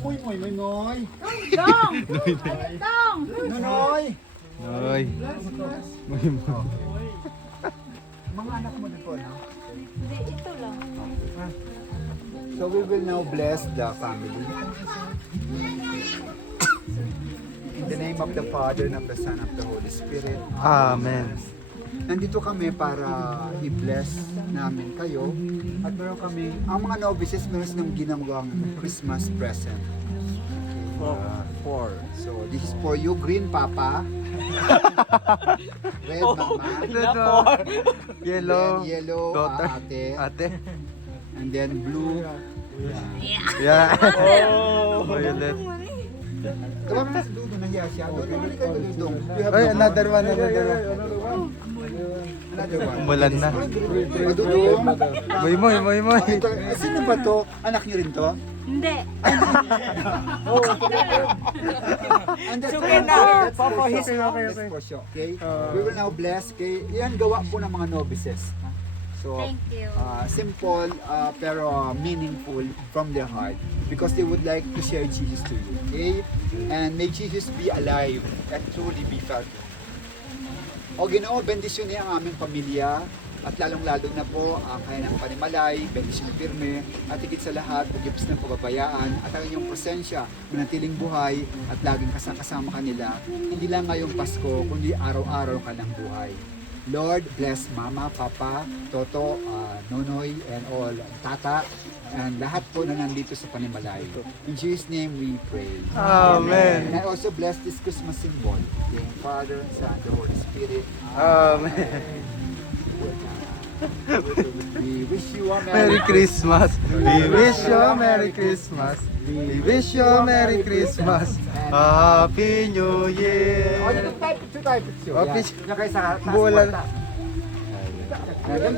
Moy, Noy. Dong! Dong! Noy. Noy. Mga anak mo din po, no? Hindi, ito lang. So we will now bless the family. In the name of the Father, and of the Son, and of the Holy Spirit. Amen. Nandito kami para i-bless namin kayo. At meron kami, ang mga novices, meron silang ginawang Christmas present. Four. So this is for you, green papa. Red mama. Yellow. Then yellow Daughter. ate. Ate. And then blue. Yeah. Oh. Violet. Tawag na si Dudo, nahiya siya. Dudo, balik ka Dudo. Ay, another one. Another one. Umulan na. Dudo. Moy. Sino ba to? Anak niyo rin to? Hindi. And that's Sukin na. that's for His show. That's for show. Okay? We will now bless. Okay? Yan gawa po ng mga novices. So, Thank you. simple pero meaningful from their heart because they would like to share Jesus to you. Okay? And may Jesus be alive and truly be felt. O Ginoo, bendisyon niya ang aming pamilya at lalong-lalo na po ang kanilang panimalay, bendisyon na pirme at higit sa lahat, pagkipis ng pababayaan at ang inyong presensya, manatiling buhay at laging kasama kanila, hindi lang ngayong Pasko, kundi araw-araw ka ng buhay. Lord, bless Mama, Papa, Toto, Nonoy, and all, Tata, and lahat po na nandito sa Panimalay. In Jesus' name we pray. Amen. And I also bless this Christmas symbol, the Father, Son, the Holy Spirit. Amen. We wish you a Merry Christmas. We wish you a Merry Christmas. We wish you a Merry Christmas. Happy New Year. Oh, picture tayo, picture. Oh, Yan. picture. Yan kayo sa taas. Bulan. Yan.